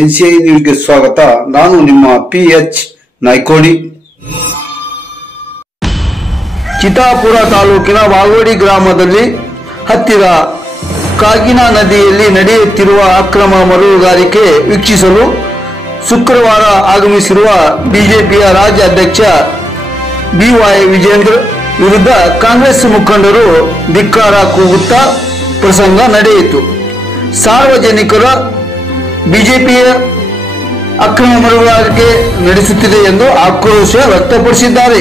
NCI ನ್ಯೂಸ್ಗೆ ಸ್ವಾಗತ. ನಾನು ನಿಮ್ಮ PH ನಾಯ್ಕೋಡಿ. ಚಿತ್ತಾಪುರ ತಾಲೂಕಿನ ವಾಗೋಡಿ ಗ್ರಾಮದಲ್ಲಿ ಹತ್ತಿರ ಕಾಗಿನಾ ನದಿಯಲ್ಲಿ ನಡೆಯುತ್ತಿರುವ ಅಕ್ರಮ ಮರಳುಗಾರಿಕೆ ವೀಕ್ಷಿಸಲು ಶುಕ್ರವಾರ ಆಗಮಿಸಿರುವ ಬಿಜೆಪಿಯ ರಾಜ್ಯ ಅಧ್ಯಕ್ಷ BY ವಿಜೇಂದ್ರ ವಿರುದ್ಧ ಕಾಂಗ್ರೆಸ್ ಮುಖಂಡರು ಧಿಕ್ಕಾರ ಕೂಗುತ್ತಾ ಪ್ರಸಂಗ ನಡೆಯಿತು. ಸಾರ್ವಜನಿಕರ ಬಿಜೆಪಿಯ ಅಕ್ರಮ ಮರಳುಗಾರಿಕೆ ನಡೆಸುತ್ತಿದೆ ಎಂದು ಆಕ್ರೋಶ ವ್ಯಕ್ತಪಡಿಸಿದ್ದಾರೆ.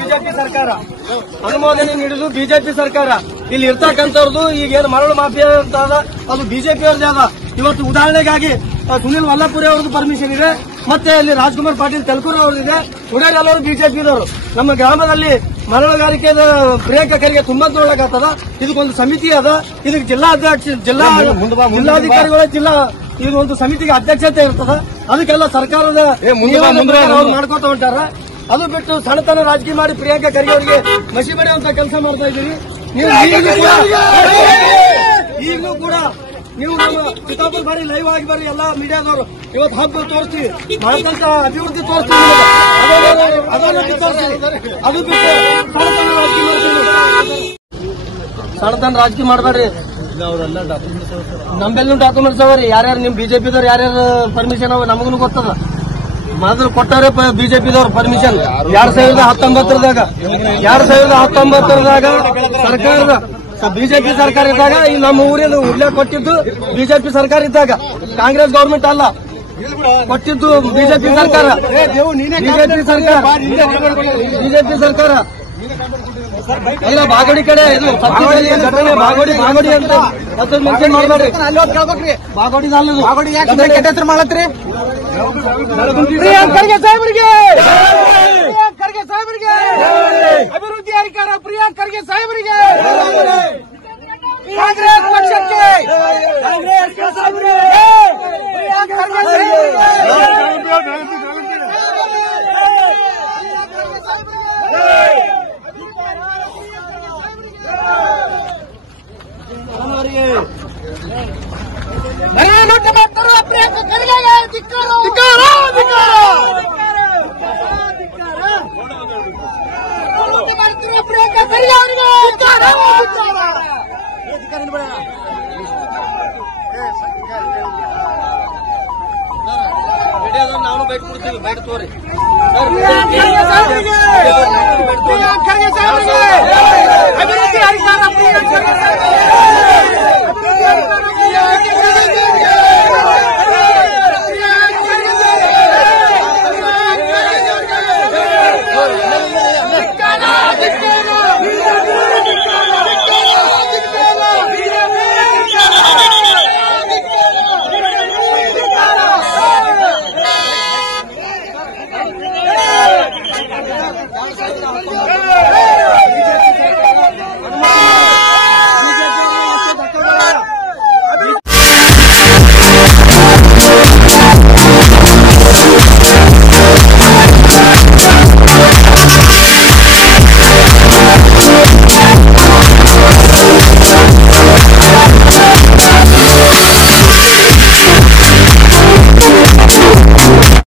ಬಿಜೆಪಿ ಸರ್ಕಾರ ಅನುಮೋದನೆ ನೀಡಿದ್ದು ಬಿಜೆಪಿ ಸರ್ಕಾರ. ಇಲ್ಲಿ ಇರ್ತಕ್ಕಂಥವ್ರದ್ದು ಈಗ ಏನು ಮರಳು ಮಾಫಿಯಾ ಅಂತ ಅದ ಅದು ಬಿಜೆಪಿ ಅವ್ರದ್ದೇ ಅದ. ಇವತ್ತು ಉದಾಹರಣೆಗಾಗಿ ಸುನಿಲ್ ವಲ್ಲಪುರಿ ಅವ್ರದ್ದು ಪರ್ಮಿಷನ್ ಇದೆ, ಮತ್ತೆ ಇಲ್ಲಿ ರಾಜ್ಕುಮಾರ್ ಪಾಟೀಲ್ ತೆಲಕೂರು ಅವ್ರದಿದೆ, ಉಡೇರಿ ಎಲ್ಲರೂ ಬಿಜೆಪಿದವರು. ನಮ್ಮ ಗ್ರಾಮದಲ್ಲಿ ಮರಳುಗಾರಿಕೆ ಪ್ರಿಯಾಂಕ ಖರ್ಗೆ ತುಂಬಾ ನೋಡಲಾಗತ್ತದ. ಇದಕ್ಕೊಂದು ಸಮಿತಿ ಅದ, ಇದಕ್ಕೆ ಜಿಲ್ಲಾಧಿಕಾರಿಗಳ ಇದು ಒಂದು ಸಮಿತಿಗೆ ಅಧ್ಯಕ್ಷತೆ ಇರ್ತದ. ಅದಕ್ಕೆಲ್ಲ ಸರ್ಕಾರದ ಮಾಡ್ಕೋತ ಹೊಂಟಾರ. ಅದು ಬಿಟ್ಟು ಸಣ್ಣತನ ರಾಜಕೀಯ ಮಾಡಿ ಪ್ರಿಯಾಂಕ ಖರ್ಗೆ ಅವರಿಗೆ ಮಸಿ ಬಡಿಯುವಂತ ಕೆಲಸ ಮಾಡ್ತಾ ಇದ್ದೀವಿ. ಈಗಲೂ ಕೂಡ ನೀವು ನಮ್ಮ ಚಿತ್ತಾಪುರ ಬಾರಿ ಲೈವ್ ಆಗಿ ಬರ್ರಿ, ಎಲ್ಲಾ ಮೀಡಿಯಾದವರು ಇವತ್ತು ಹಬ್ಬ ತೋರಿಸ್ತೀವಿ, ಮಾಡಿದಂತ ಅಭಿವೃದ್ಧಿ ತೋರಿಸ್ತೀವಿ, ಅದು ಬಿಟ್ಟು ಸಣ್ಣತನ ರಾಜಕೀಯ ಮಾಡಬೇಡ್ರಿ. ನಮ್ಮೆಲ್ಲೂ ಡಾಕ್ಯುಮೆಂಟ್ಸ್ ಅವರಿ, ಯಾರ್ಯಾರು ನಿಮ್ ಬಿಜೆಪಿದವ್ರು ಯಾರ್ಯಾರು ಪರ್ಮಿಷನ್ ಅವ ನಮಗೂ ಗೊತ್ತದ. ಮೊದಲು ಕೊಟ್ಟಾರೆ ಬಿಜೆಪಿದವ್ರು ಪರ್ಮಿಷನ್ 2019ದಾಗ ಸರ್ಕಾರದ ಬಿಜೆಪಿ ಸರ್ಕಾರ ಇದ್ದಾಗ ಈ ನಮ್ಮ ಊರಿನ ಉಲ್ಲೇಖ ಕೊಟ್ಟಿದ್ದು ಬಿಜೆಪಿ ಸರ್ಕಾರ ಇದ್ದಾಗ, ಕಾಂಗ್ರೆಸ್ ಗೌರ್ಮೆಂಟ್ ಅಲ್ಲ ಕೊಟ್ಟಿದ್ದು ಬಿಜೆಪಿ ಸರ್ಕಾರ. ಅಲ್ಲ ಬಾಗೋಡಿ ಕಡೆ ಇದು ಘಟನೆ ಬಾಗೋಡಿ ಅಂತ ಮೆನ್ಷನ್ ಮಾಡಬೇಡ್ರಿ. ಬಾಗೋಡಿ ಕೆಟ್ಟ ಹೆಸರು ಮಾಡತ್ರಿ. ಪ್ರಿಯಾಂಕ ಖರ್ಗೆ ಸಾಹೇಬರಿಗೆ ಅಭಿವೃದ್ಧಿ ಅಧಿಕಾರ, ಪ್ರಿಯಾಂಕ ಖರ್ಗೆ ಸಾಹೇಬರಿಗೆ, ಕಾಂಗ್ರೆಸ್ ಪಕ್ಷಕ್ಕೆ ಪ್ರಿಯಾಂಕ ಖರ್ಗೆ ನಾವು ಬೈಟ್ ಕೊಡ್ತೀವಿ, ಬೈಟ್ ತೋರಿ.